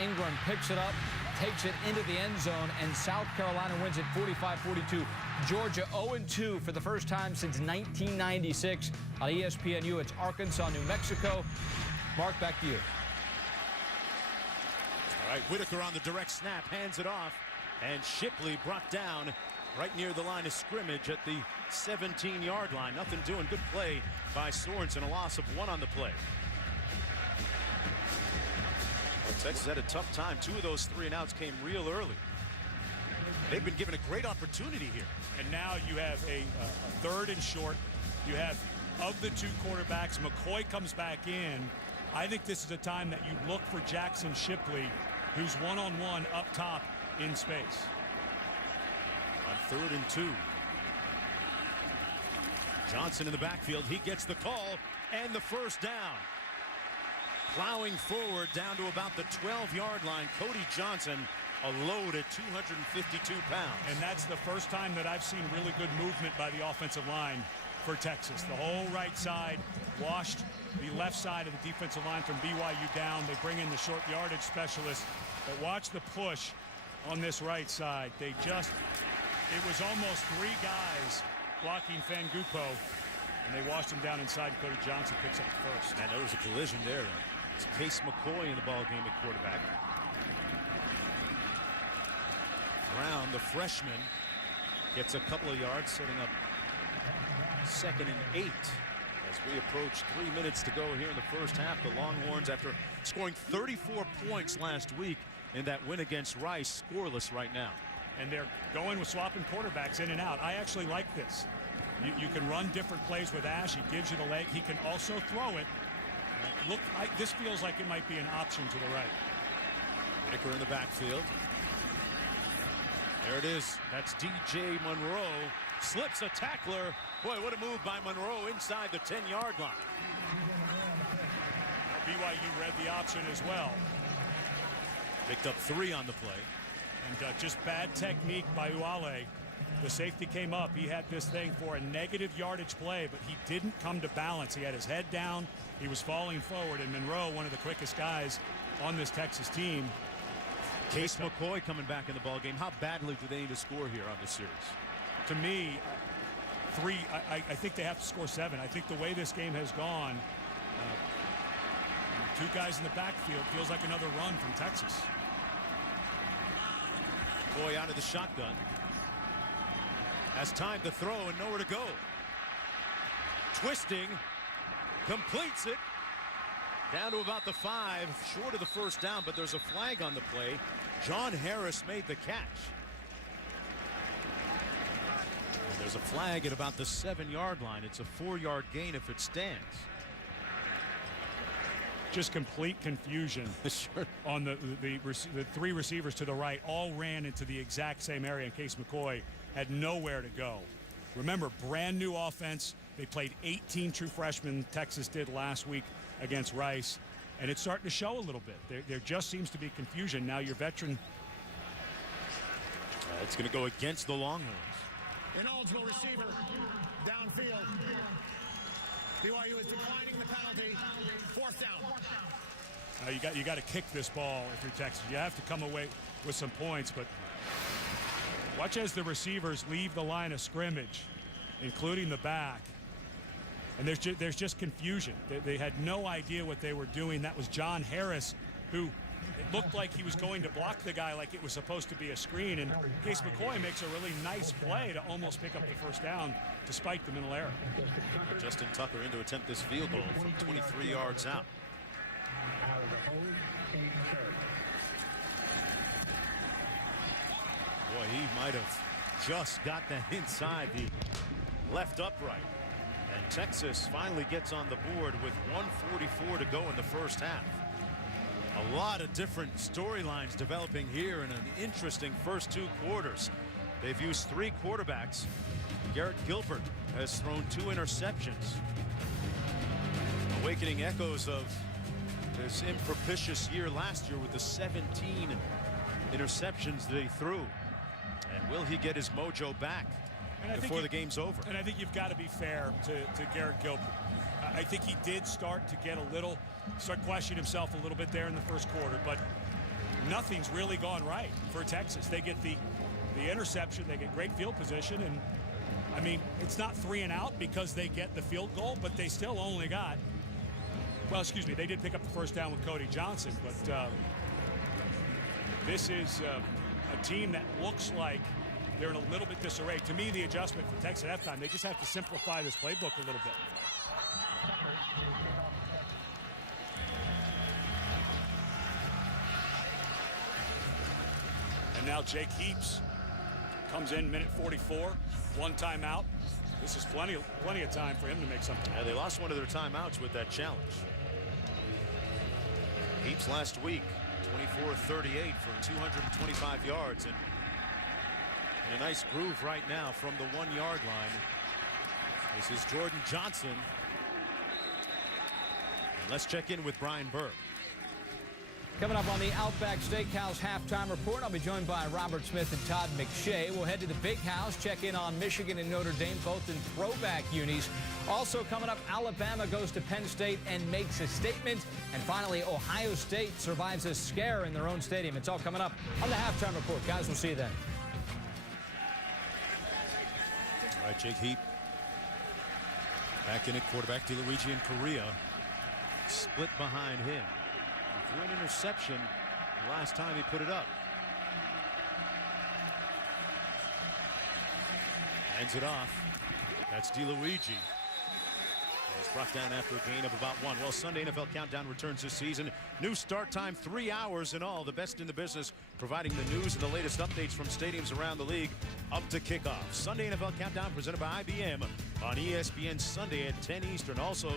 Ingram picks it up, takes it into the end zone, and South Carolina wins it 45-42. Georgia 0-2 for the first time since 1996. On ESPNU, it's Arkansas, New Mexico. Mark, back to you. All right, Whitaker on the direct snap, hands it off, and Shipley brought down right near the line of scrimmage at the 17-yard line. Nothing doing. Good play by Sorensen. A loss of 1 on the play. Well, Texas had a tough time. 2 of those 3 and outs came real early. They've been given a great opportunity here. And now you have a 3rd and short. You have, of the 2 quarterbacks, McCoy comes back in. I think this is a time that you look for Jackson Shipley, who's one-on-one up top in space. On 3rd and 2. Johnson in the backfield. He gets the call and the first down. Plowing forward down to about the 12-yard line. Cody Johnson, a load at 252 pounds. And that's the first time that I've seen really good movement by the offensive line for Texas. The whole right side washed the left side of the defensive line from BYU down. They bring in the short yardage specialist. But watch the push on this right side. It was almost 3 guys blocking Fangupo, and they washed him down inside. Cody Johnson picks up the first. And there was a collision there. It's Case McCoy in the ball game at quarterback. Brown, the freshman, gets a couple of yards, setting up 2nd and 8 as we approach 3 minutes to go here in the first half. The Longhorns, after scoring 34 points last week in that win against Rice, scoreless right now. And they're going with swapping quarterbacks in and out. I actually like this. You can run different plays with Ash. He gives you the leg. He can also throw it. This feels like it might be an option to the right. Whitaker in the backfield. There it is. That's DJ Monroe. Slips a tackler. Boy, what a move by Monroe inside the 10-yard line. BYU read the option as well. Picked up 3 on the play. And just bad technique by Uale. The safety came up. He had this thing for a negative yardage play, but he didn't come to balance. He had his head down. He was falling forward, and Monroe, one of the quickest guys on this Texas team. Case McCoy coming back in the ballgame. How badly do they need to score here on this series? To me, 3. I think they have to score 7. I think the way this game has gone, 2 guys in the backfield feels like another run from Texas. McCoy out of the shotgun. Has time to throw and nowhere to go. Twisting. Completes it. Down to about the 5, short of the first down, but there's a flag on the play. John Harris made the catch. And there's a flag at about the 7-yard line. It's a 4-yard gain if it stands. Just complete confusion. Sure. On the 3 receivers to the right all ran into the exact same area, and Case McCoy had nowhere to go. Remember, brand new offense. They played 18 true freshmen. Texas did last week against Rice, and it's starting to show a little bit. There just seems to be confusion. Now your veteran. It's going to go against the Longhorns. Ineligible receiver downfield. BYU is declining the penalty. 4th down. You got to kick this ball if you're Texas. You have to come away with some points, but watch as the receivers leave the line of scrimmage, including the back. And there's just confusion. They had no idea what they were doing. That was John Harris, who it looked like he was going to block the guy like it was supposed to be a screen. And Case McCoy makes a really nice play to almost pick up the first down despite the mental error. Justin Tucker in to attempt this field goal from 23 yards out. Boy, he might have just got that inside the left upright. And Texas finally gets on the board with 1:44 to go in the first half. A lot of different storylines developing here in an interesting first 2 quarters. They've used 3 quarterbacks. Garrett Gilbert has thrown 2 interceptions. Awakening echoes of his impropitious year last year with the 17 interceptions that he threw. And will he get his mojo back before the game's over? And I think you've got to be fair to Garrett Gilbert. I think he did start to get start questioning himself a little bit there in the first quarter, but nothing's really gone right for Texas. They get the interception, they get great field position, and I mean, it's not 3 and out because they get the field goal, but they still only got, well, excuse me, they did pick up the first down with Cody Johnson, but this is a team that looks like they're in a little bit disarray. To me, the adjustment for Texas at halftime, they just have to simplify this playbook a little bit. And now Jake Heaps comes in, minute 44, 1 timeout. This is plenty of time for him to make something. Yeah, they lost one of their timeouts with that challenge. Heaps last week, 24-38 for 225 yards, and in a nice groove right now from the 1-yard line. This is Jordan Johnson. And let's check in with Brian Berg. Coming up on the Outback Steakhouse halftime report, I'll be joined by Robert Smith and Todd McShay. We'll head to the Big House, check in on Michigan and Notre Dame, both in throwback unis. Also coming up, Alabama goes to Penn State and makes a statement. And finally, Ohio State survives a scare in their own stadium. It's all coming up on the halftime report. Guys, we'll see you then. All right, Jake Heap back in at quarterback. DeLuigi and Correa split behind him. He threw an interception the last time he put it up. Hands it off. That's DeLuigi. It's brought down after a gain of about 1. Well, Sunday NFL Countdown returns this season. New start time, 3 hours in all. The best in the business, providing the news and the latest updates from stadiums around the league up to kickoff. Sunday NFL Countdown presented by IBM on ESPN Sunday at 10 Eastern. Also,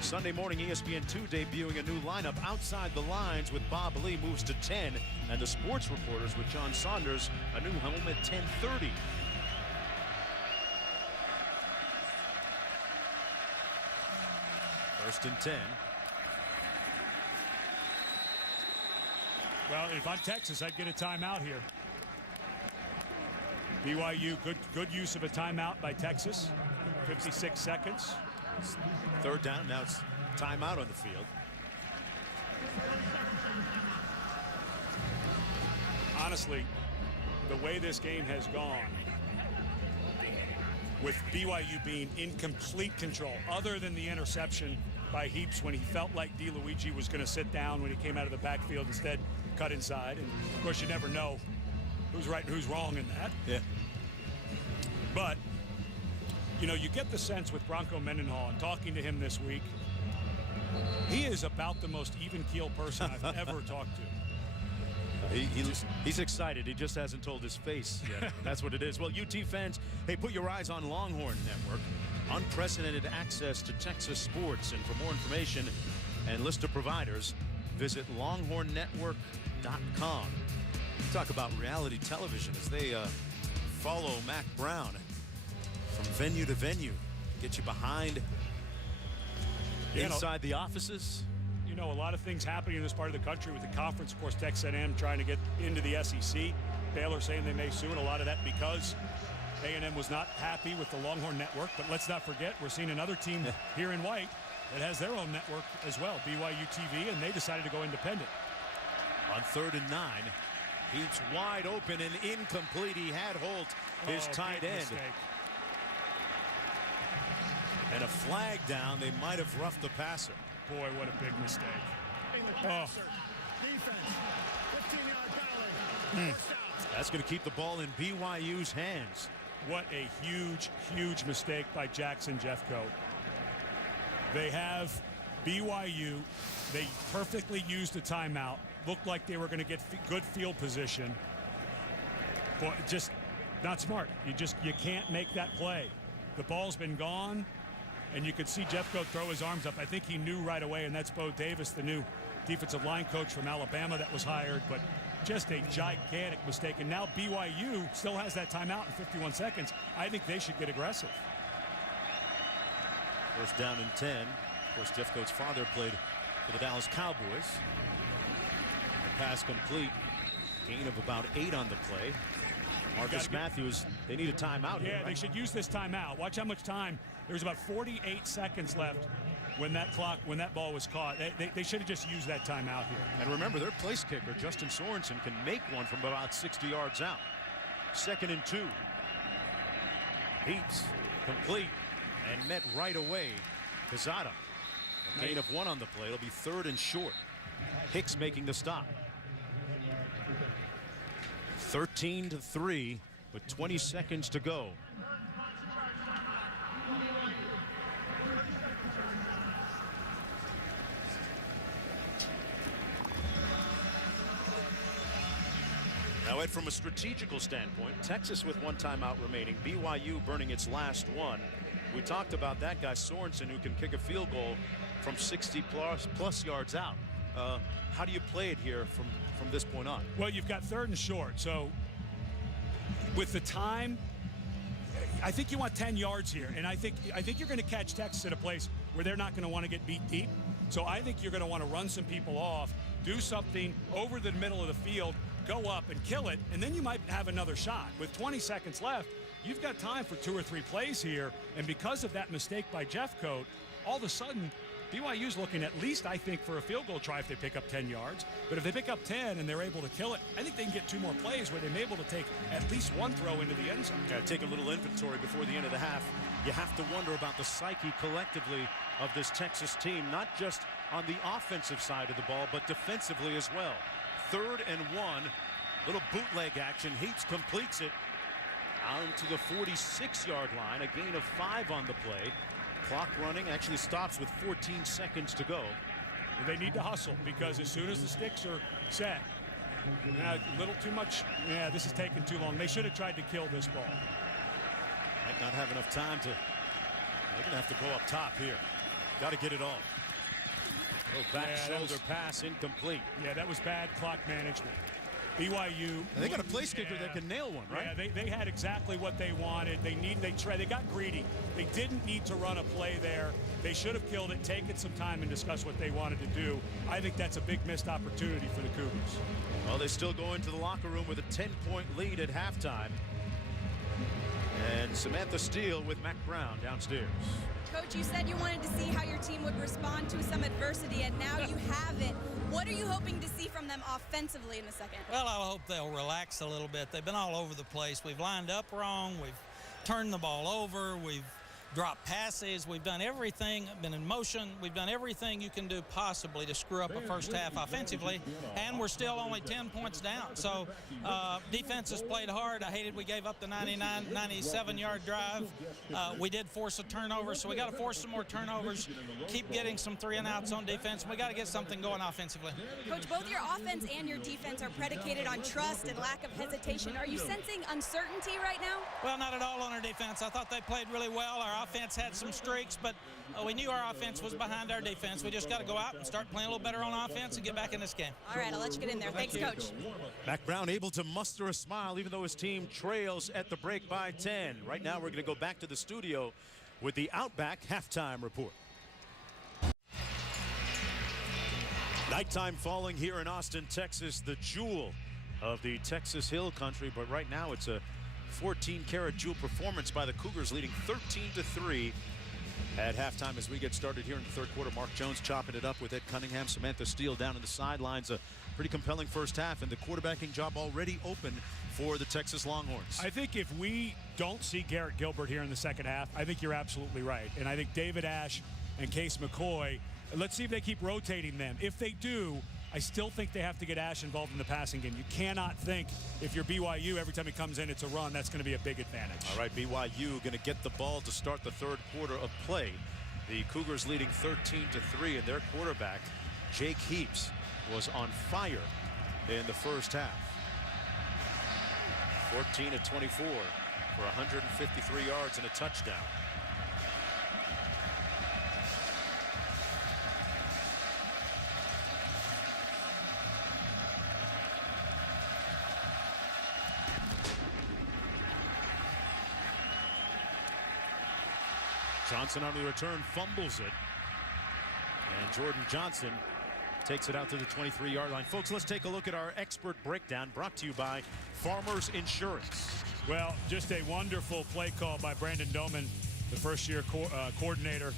Sunday morning, ESPN2 debuting a new lineup. Outside the Lines with Bob Lee moves to 10. And the Sports Reporters with John Saunders, a new home at 10:30. First and 10. Well, if I'm Texas, I'd get a timeout here. BYU, good use of a timeout by Texas. 56 seconds. Third down. Now it's timeout on the field. Honestly, the way this game has gone, with BYU being in complete control, other than the interception by Heaps when he felt like DeLuigi was going to sit down when he came out of the backfield, instead cut inside. And of course, you never know who's right and who's wrong in that. Yeah. But you know, you get the sense with Bronco Mendenhall, and talking to him this week, he is about the most even-keeled person I've ever talked to. He's excited. He just hasn't told his face yet. That's what it is. Well, UT fans, hey, put your eyes on Longhorn Network. Unprecedented access to Texas sports. And for more information and list of providers, visit longhornnetwork.com. Talk about reality television as they follow Mac Brown from venue to venue. Get you behind, inside the offices. You know, a lot of things happening in this part of the country with the conference. Of course, Texas A&M trying to get into the SEC. Baylor saying they may soon. A lot of that because A&M was not happy with the Longhorn Network. But let's not forget, we're seeing another team here in white that has their own network as well, BYU TV, and they decided to go independent. On 3rd and 9, Heaps wide open and incomplete. He had Holt, his tight end. Mistake. And a flag down. They might have roughed the passer. Boy, what a big mistake. Defense, 15-yard penalty. That's going to keep the ball in BYU's hands. What a huge, huge mistake by Jackson Jeffcoat. They have BYU. They perfectly used a timeout. Looked like they were going to get good field position. Boy, just not smart. You can't make that play. The ball's been gone. And you could see Jeffcoat throw his arms up. I think he knew right away, and that's Bo Davis, the new defensive line coach from Alabama that was hired. But just a gigantic mistake. And now BYU still has that timeout in 51 seconds. I think they should get aggressive. First down and 10. Of course, Jeffcoat's father played for the Dallas Cowboys. The pass complete. Gain of about 8 on the play. Marcus Matthews, they need a timeout here. Yeah, they should use this timeout. Watch how much time. There's about 48 seconds left. when that ball was caught. They should have just used that timeout here. And remember, their place kicker, Justin Sorensen, can make one from about 60 yards out. 2nd and 2. Heaps complete and met right away. Quezada. A gain of 1 on the play. It'll be 3rd and short. Hicks making the stop. 13-3 with 20 seconds to go. Now, Ed, from a strategical standpoint, Texas with 1 timeout remaining, BYU burning its last one. We talked about that guy Sorensen, who can kick a field goal from 60 plus yards out. How do you play it here from this point on? Well, you've got 3rd and short, so with the time, I think you want 10 yards here, and I think you're going to catch Texas at a place where they're not going to want to get beat deep. So I think you're going to want to run some people off, do something over the middle of the field, go up and kill it, and then you might have another shot. With 20 seconds left, you've got time for 2 or 3 plays here, and because of that mistake by Jeffcoat, all of a sudden BYU's looking at least, I think, for a field goal try if they pick up 10 yards. But if they pick up 10 and they're able to kill it, I think they can get 2 more plays where they're able to take at least 1 throw into the end zone. Got to take a little inventory before the end of the half. You have to wonder about the psyche collectively of this Texas team, not just on the offensive side of the ball, but defensively as well. 3rd and 1, little bootleg action. Heaps completes it down to the 46-yard line, a gain of 5 on the play. Clock running actually stops with 14 seconds to go. They need to hustle because as soon as the sticks are set, a little too much. Yeah, this is taking too long. They should have tried to kill this ball. Might not have enough time to. They're going to have to go up top here. Got to get it all. Back shoulder pass incomplete. Yeah, that was bad clock management. BYU. And they got a place kicker that can nail one, right? Yeah, they had exactly what they wanted. They got greedy. They didn't need to run a play there. They should have killed it, taken some time, and discussed what they wanted to do. I think that's a big missed opportunity for the Cougars. Well, they still go into the locker room with a 10-point lead at halftime. And Samantha Steele with Mac Brown downstairs. Coach, you said you wanted to see how your team would respond to some adversity, and now you have it. What are you hoping to see from them offensively in the second? Well, I hope they'll relax a little bit. They've been all over the place. We've lined up wrong. We've turned the ball over. We've dropped passes. We've done everything, been in motion. We've done everything you can do possibly to screw up a first half offensively, and we're still only 10 points down. So defense has played hard. I hated we gave up the 97-yard drive. We did force a turnover, so we got to force some more turnovers, keep getting some 3-and-outs on defense. We got to get something going offensively. Coach, both your offense and your defense are predicated on trust and lack of hesitation. Are you sensing uncertainty right now? Well, not at all on our defense. I thought they played really well. Our offense had some streaks, but we knew our offense was behind our defense. We just got to go out and start playing a little better on offense and get back in this game. All right, I'll let you get in there. Thanks, Coach. Mac Brown able to muster a smile even though his team trails at the break by 10. Right now we're going to go back to the studio with the Outback halftime report. Nighttime falling here in Austin, Texas, the jewel of the Texas Hill Country, but right now it's a 14-karat jewel performance by the Cougars, leading 13-3 at halftime as we get started here in the third quarter. Mark Jones chopping it up with Ed Cunningham, Samantha Steele down in the sidelines. A pretty compelling first half, and the quarterbacking job already open for the Texas Longhorns. I think if we don't see Garrett Gilbert here in the second half, I think you're absolutely right. And I think David Ash and Case McCoy, let's see if they keep rotating them. If they do, I still think they have to get Ash involved in the passing game. You cannot think if you're BYU, every time he comes in, it's a run. That's going to be a big advantage. All right, BYU going to get the ball to start the third quarter of play. The Cougars leading 13-3, and their quarterback, Jake Heaps, was on fire in the first half. 14-24 for 153 yards and a touchdown. Johnson on the return fumbles it, and Jordan Johnson takes it out to the 23-yard line. Folks, let's take a look at our expert breakdown brought to you by Farmers Insurance. Well, just a wonderful play call by Brandon Doman, the first-year coordinator.